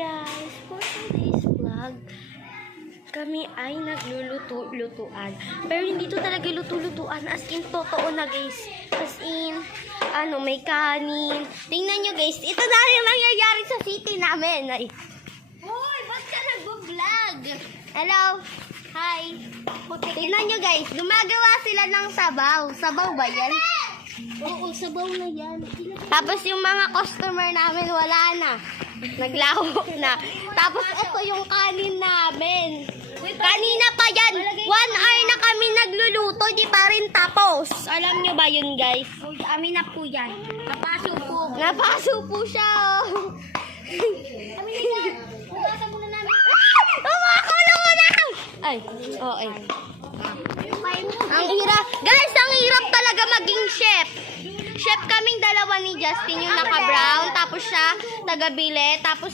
guys, for today's vlog, kami ay nagluluto-lutuan. Pero hindi to talaga luto-lutuan, as in totoo na guys. As in, may kanin. Tingnan nyo guys, ito na yung mangyayari sa city namin. Ay. Hoy, ba't ka nag-vlog? Hello? Hi. Tingnan nyo guys, gumagawa sila ng sabaw. Sabaw ba yan? Oo, sabaw na yan. Tapos yung mga customer namin wala na. Naglahok na. Tapos ito yung kanin namin. Kanina pa yan. 1 hour na kami nagluluto. Di pa rin tapos. Alam nyo ba yun guys? Amin na po yan. Napaso po. Napaso po siya. Oh. Amin na yan. Hugasan muna namin. Umakulong mo na! Ay, okay. Ang hirap. Guys, ang hirap talaga maging chef. Chef kaming dalawa ni Justin, yung naka-brown, tapos siya, taga-bile, tapos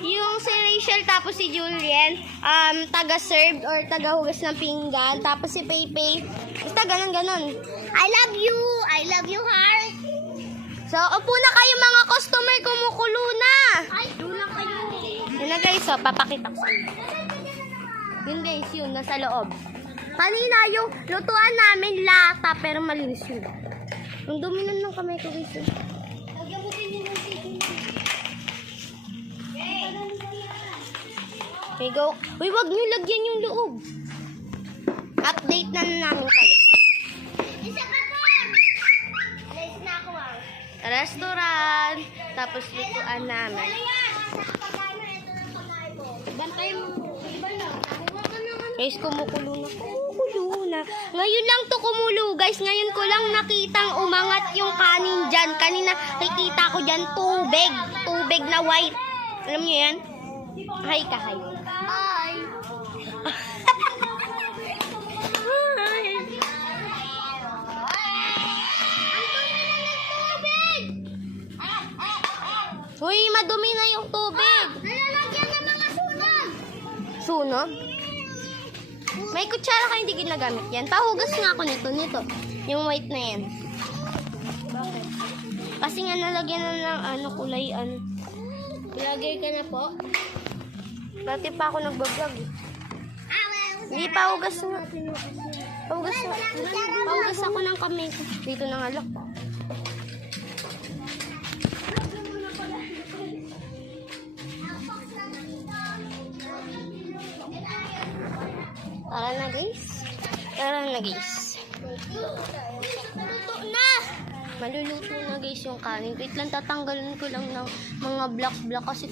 yung si Rachel, tapos si Julian, taga-serve or taga-hugas ng pinggan, tapos si Pepe, basta ganon-ganon. I love you, heart. So, upo na kayo mga customer, kumukulo na. Ay, dulang kayo. Yun na guys, so, papakita ko sa inyo. Yun guys, yun, nasa loob. Kanina yung lutuan namin lata, pero malinis yun. Ang dominan ng kamay ko guys. Lagyan mo din yung chicken. Okay, go. Uy, wag nyo lagyan yung loob. Update na namin kayo. Isa pa po. Alis na ako Restaurant. Tapos lutuan namin. Bantay mo. Iba na. Guys, kumukulo na. Kumukulo na. Ngayon lang to kumulo, guys. Ngayon ko lang nakitang umangat yung kanin dyan. Kanina nakikita ko dyan tubig. Tubig na white. Alam nyo yan? Hi ka, hi. Hi. Uy, madumi na yung tubig. Nalalagyan ng mga sunog. Sunog? May kutsara ka hindi ginagamit yan. Pahugas nga ako nito. Yung white na yan. Bakit? Kasi nga nalagyan na ng kulay. Vlogger ka na po? Dati pa ako nagbablog. Hindi, pahugas nga. Pahugas ako ng kamay ko. Dito na nga lang. Tara na guys. Maluluto na guys yung kanin. Wait lang, tatanggalin ko lang ng mga black kasi